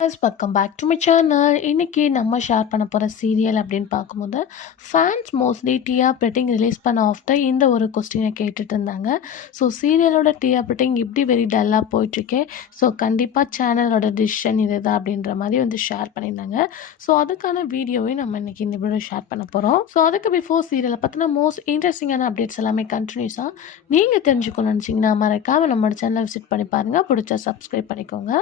Welcome back to my channel. இன்னைக்கு நம்ம share பண்ண போகிற சீரியல் அப்படின்னு பார்க்கும்போது fans mostly TR rating release பண்ண ஆஃப்டர் இந்த ஒரு கொஸ்டினை கேட்டுட்டு இருந்தாங்க. ஸோ சீரியலோட டிஆர் ரேட்டிங் இப்படி வெரி டல்லாக போயிட்டுருக்கே, ஸோ கண்டிப்பாக சேனலோட டிசிஷன் இது தான் அப்படின்ற மாதிரி வந்து ஷேர் பண்ணியிருந்தாங்க. ஸோ அதுக்கான வீடியோவையும் நம்ம இன்னைக்கு இந்த வீடியோ ஷேர் பண்ண போகிறோம். ஸோ அதுக்கு பிஃபோர் சீரியலை பற்றின மோஸ்ட் இன்ட்ரெஸ்டிங்கான அப்டேட்ஸ் எல்லாமே கண்டினியூஸாக நீங்கள் தெரிஞ்சுக்கணும்னு நினச்சிங்கன்னா மறக்காமல் நம்மளோட சேனலை விசிட் பண்ணி பாருங்கள். பிடிச்சா சப்ஸ்கிரைப் பண்ணிக்கோங்க.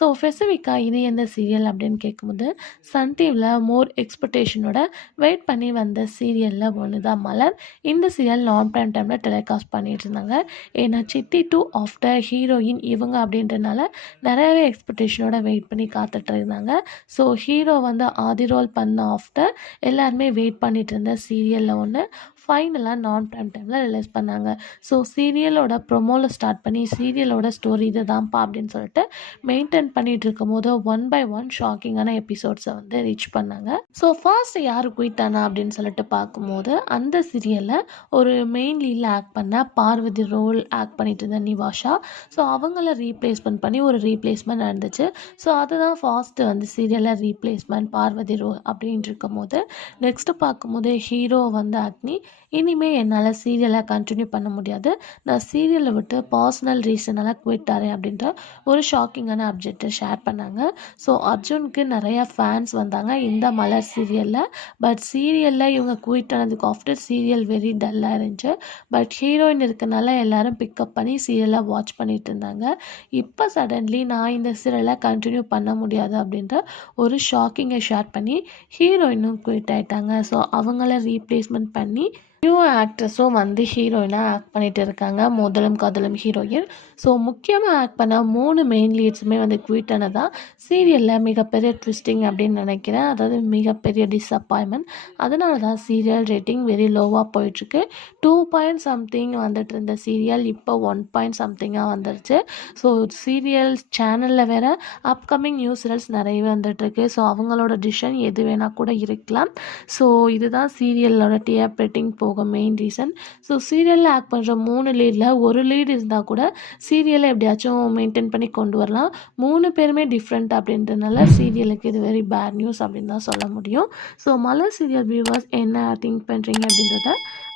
ஸோ ஸ்பெசிஃபிக்காக இது எந்த சீரியல் அப்படின்னு கேட்கும்போது சன் டிவியில் மோர் எக்ஸ்பெக்டேஷனோட வெயிட் பண்ணி வந்த சீரியலில் ஒன்று தான் மலர். இந்த சீரியல் நான் ப்ரைம் டைமில் டெலிகாஸ்ட் பண்ணிட்டு இருந்தாங்க. ஏன்னா சித்தி டூ ஆஃப்டர் ஹீரோயின் இவங்க அப்படின்றனால நிறையவே எக்ஸ்பெக்டேஷனோட வெயிட் பண்ணி காத்துட்டு இருந்தாங்க. ஸோ ஹீரோ வந்து ஆதி ரோல் பண்ண ஆஃப்டர் எல்லாருமே வெயிட் பண்ணிட்டு இருந்த சீரியலில் ஒன்று ஃபைனலாக நான் ப்ரைம் டைமில் ரிலீஸ் பண்ணாங்க. ஸோ சீரியலோட ப்ரொமோவில் ஸ்டார்ட் பண்ணி சீரியலோட ஸ்டோரி இது தான்ப்பா அப்படின்னு சொல்லிட்டு மெயின்டைன் பண்ணிட்டு இருக்கும் போது ஒன் பை ஒன் ஷாக்கிங்கான எபிசோட்ஸை வந்து ரீச் பண்ணாங்க. ஸோ ஃபர்ஸ்ட் யார் குயிட் ஆனா அப்படின்னு சொல்லிட்டு பார்க்கும்போது அந்த சீரியலில் ஒரு மெயின் லீடில் ஆக்ட் பண்ண பார்வதி ரோல் ஆக்ட் பண்ணிட்டு இருந்த நிவாஷா. ஸோ அவங்கள ரீப்ளேஸ்மெண்ட் பண்ணி ஒரு ரீப்ளேஸ்மெண்ட் நடந்துச்சு. ஸோ அதுதான் ஃபாஸ்ட்டு வந்து சீரியலில் ரீப்ளேஸ்மெண்ட் பார்வதி ரோல் அப்படின்ட்டு இருக்கும் போது நெக்ஸ்ட்டு பார்க்கும்போது ஹீரோ வந்து அக்னி இனிமேல் என்னால் சீரியலை கண்டினியூ பண்ண முடியாது, நான் சீரியலை விட்டு பர்சனல் ரீசனால் குவிட் ஆகிறேன் அப்படின்ற ஒரு ஷாக்கிங்கான அப்டேட்டை ஷேர் பண்ணாங்க. ஸோ அர்ஜுனுக்கு நிறையா ஃபேன்ஸ் வந்தாங்க இந்த மலர் சீரியலில். பட் சீரியலில் இவங்க குவிட் ஆனதுக்கு ஆஃப்டர் சீரியல் வெரி டல்லாக இருந்துச்சு. பட் ஹீரோயின் இருக்கனால எல்லாரும் பிக்கப் பண்ணி சீரியலை வாட்ச் பண்ணிட்டு இருந்தாங்க. இப்போ சடன்லி நான் இந்த சீரியலை கண்டினியூ பண்ண முடியாது அப்படின்ற ஒரு ஷாக்கிங்கை ஷேர் பண்ணி ஹீரோயினும் குவிட் ஆகிட்டாங்க. ஸோ அவங்கள ரீப்ளேஸ்மெண்ட் பண்ணி நியூ ஆக்ட்ரஸும் வந்து ஹீரோயினாக ஆக்ட் பண்ணிட்டு இருக்காங்க. முதலும் காதலும் ஹீரோயின். ஸோ முக்கியமாக ஆக்ட் பண்ண 3 மெயின் லீட்ஸுமே வந்து குவிட் ஆனதான் சீரியலில் மிகப்பெரிய ட்விஸ்டிங் அப்படின்னு நினைக்கிறேன். அதாவது மிகப்பெரிய டிஸப்பாயின்மெண்ட். அதனால தான் சீரியல் ரேட்டிங் வெரி லோவாக போயிட்டுருக்கு. 2 பாயிண்ட் சம்திங் வந்துட்டு இருந்த சீரியல் இப்போ 1 பாயிண்ட் சம்திங்காக வந்துருச்சு. ஸோ சீரியல் சேனலில் வேறு அப்கமிங் நியூ சீரியல்ஸ் நிறையவே வந்துட்டுருக்கு. ஸோ அவங்களோட டிசிஷன் எது வேணால் கூட இருக்கலாம். ஸோ இதுதான் சீரியலோட டிஆர் ரேட்டிங் போக மெயின் ரீசன். ஸோ சீரியலில் ஆக்ட் பண்ணுற 3 லீடில் ஒரு லீட் இருந்தால் கூட சீரியலை எப்படியாச்சும் மெயின்டைன் பண்ணி கொண்டு வரலாம். 3 பேருமே டிஃப்ரெண்ட் அப்படின்றதுனால சீரியலுக்கு இது வெரி பேட் நியூஸ் அப்படின்னு தான் சொல்ல முடியும். ஸோ மலர் சீரியல் வியூவர்ஸ் என்ன திங்க் பண்ணுறீங்க அப்படின்றத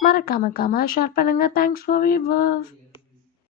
மறக்காம ஷேர் பண்ணுங்கள். Thanks for viewers.